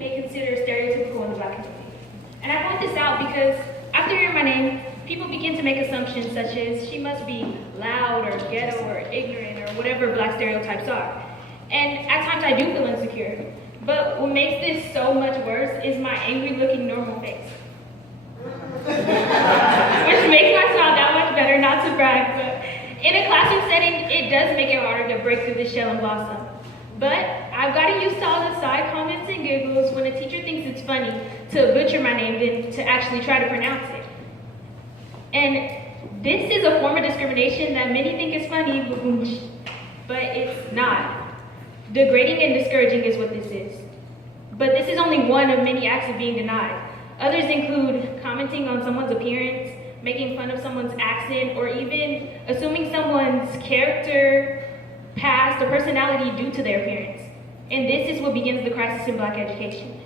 may consider stereotypical in the Black community. And I point this out because after hearing my name, people begin to make assumptions such as she must be loud or ghetto or ignorant or whatever Black stereotypes are. And at times I do feel insecure. But what makes this so much worse is my angry looking normal face. Which makes my smile that much better, not to brag, but in a classroom setting, it does make it harder to break through the shell and blossom. But I've gotten used to all the side comments and giggles when a teacher thinks it's funny to butcher my name than to actually try to pronounce it. And this is a form of discrimination that many think is funny, but it's not. Degrading and discouraging is what this is. But this is only one of many acts of being denied. Others include commenting on someone's appearance, making fun of someone's accent, or even assuming someone's character, past, or personality due to their appearance. And this is what begins the crisis in Black education.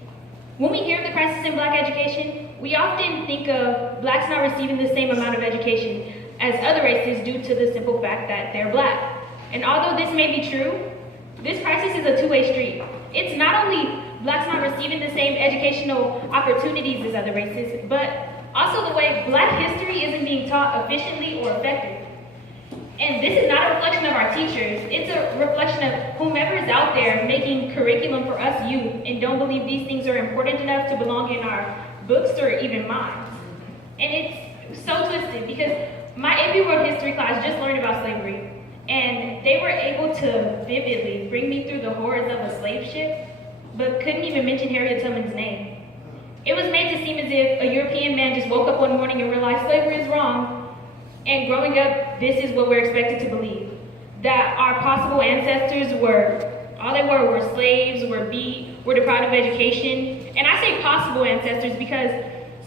When we hear of the crisis in Black education, we often think of Blacks not receiving the same amount of education as other races due to the simple fact that they're Black. And although this may be true, this crisis is a two-way street. It's not only Blacks not receiving the same educational opportunities as other races, but also the way Black history isn't being taught efficiently or effectively. And this is not a reflection of our teachers, it's a reflection of whomever is out there making curriculum for us youth and don't believe these things are important enough to belong in our books or even minds. And it's so twisted because my AP World History class just learned about slavery, and they were able to vividly bring me through the horrors of a slave ship, but couldn't even mention Harriet Tubman's name. It was made to seem as if a European man just woke up one morning and realized slavery is wrong. And growing up, this is what we're expected to believe. That our possible ancestors all they were slaves, were beat, were deprived of education. And I say possible ancestors because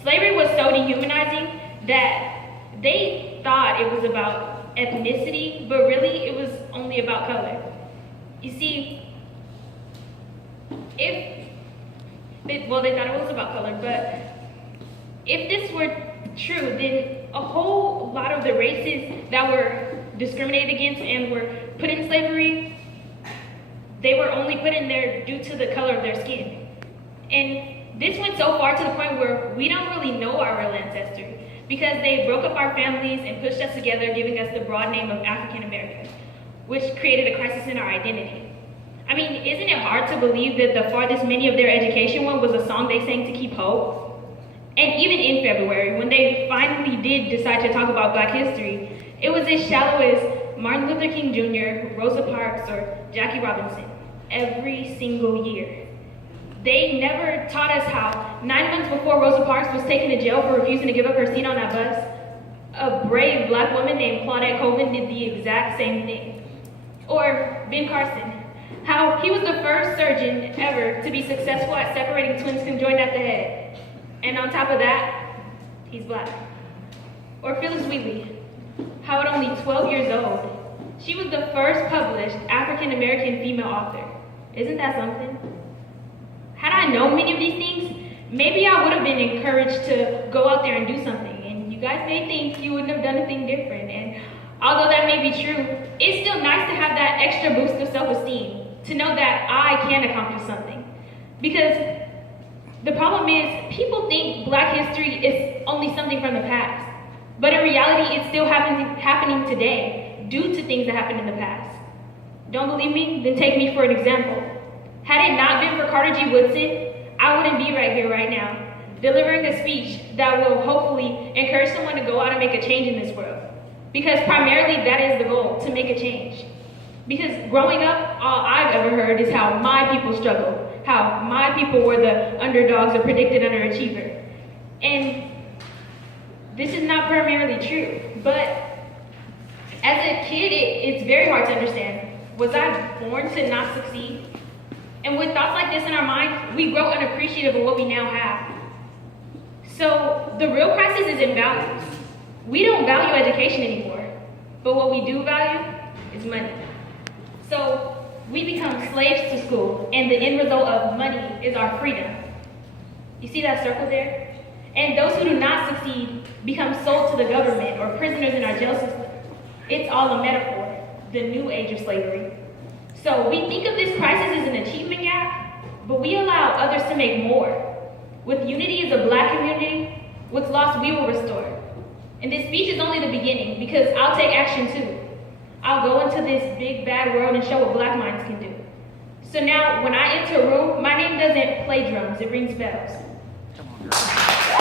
slavery was so dehumanizing that they thought it was about ethnicity, but really it was only about color. You see, they thought it was about color, but if this were true, then a whole lot of the races that were discriminated against and were put in slavery, they were only put in there due to the color of their skin. And this went so far to the point where we don't really know our real ancestry because they broke up our families and pushed us together, giving us the broad name of African American, which created a crisis in our identity. I mean, isn't it hard to believe that the farthest many of their education went was a song they sang to keep hope? And even in February, when they finally did decide to talk about Black history, it was as shallow as Martin Luther King Jr., Rosa Parks, or Jackie Robinson, every single year. They never taught us how 9 months before Rosa Parks was taken to jail for refusing to give up her seat on that bus, a brave Black woman named Claudette Colvin did the exact same thing. Or Ben Carson, how he was the first surgeon ever to be successful at separating twins conjoined at the head. And on top of that, he's Black. Or Phyllis Wheatley, how at only 12 years old, she was the first published African-American female author. Isn't that something? Had I known many of these things, maybe I would have been encouraged to go out there and do something. And you guys may think you wouldn't have done anything different. And although that may be true, it's still nice to have that extra boost of self-esteem, to know that I can accomplish something. Because the problem is, people think Black history is only something from the past. But in reality, it's still happening today due to things that happened in the past. Don't believe me? Then take me for an example. Had it not been for Carter G. Woodson, I wouldn't be right here right now, delivering a speech that will hopefully encourage someone to go out and make a change in this world. Because primarily that is the goal, to make a change. Because growing up, all I've ever heard is how my people struggled, how my people were the underdogs or predicted underachiever. And this is not primarily true, but as a kid, it's very hard to understand. Was I born to not succeed? And with thoughts like this in our mind, we grow unappreciative of what we now have. So the real crisis is in values. We don't value education anymore, but what we do value is money. So we become slaves to school, and the end result of money is our freedom. You see that circle there? And those who do not succeed become sold to the government or prisoners in our jail system. It's all a metaphor, the new age of slavery. So we think of this crisis as an achievement gap, but we allow others to make more. With unity as a Black community, what's lost we will restore. And this speech is only the beginning, because I'll take action too. I'll go into this big bad world and show what Black minds can do. So now, when I enter a room, my name doesn't play drums, it rings bells. Come on, girl.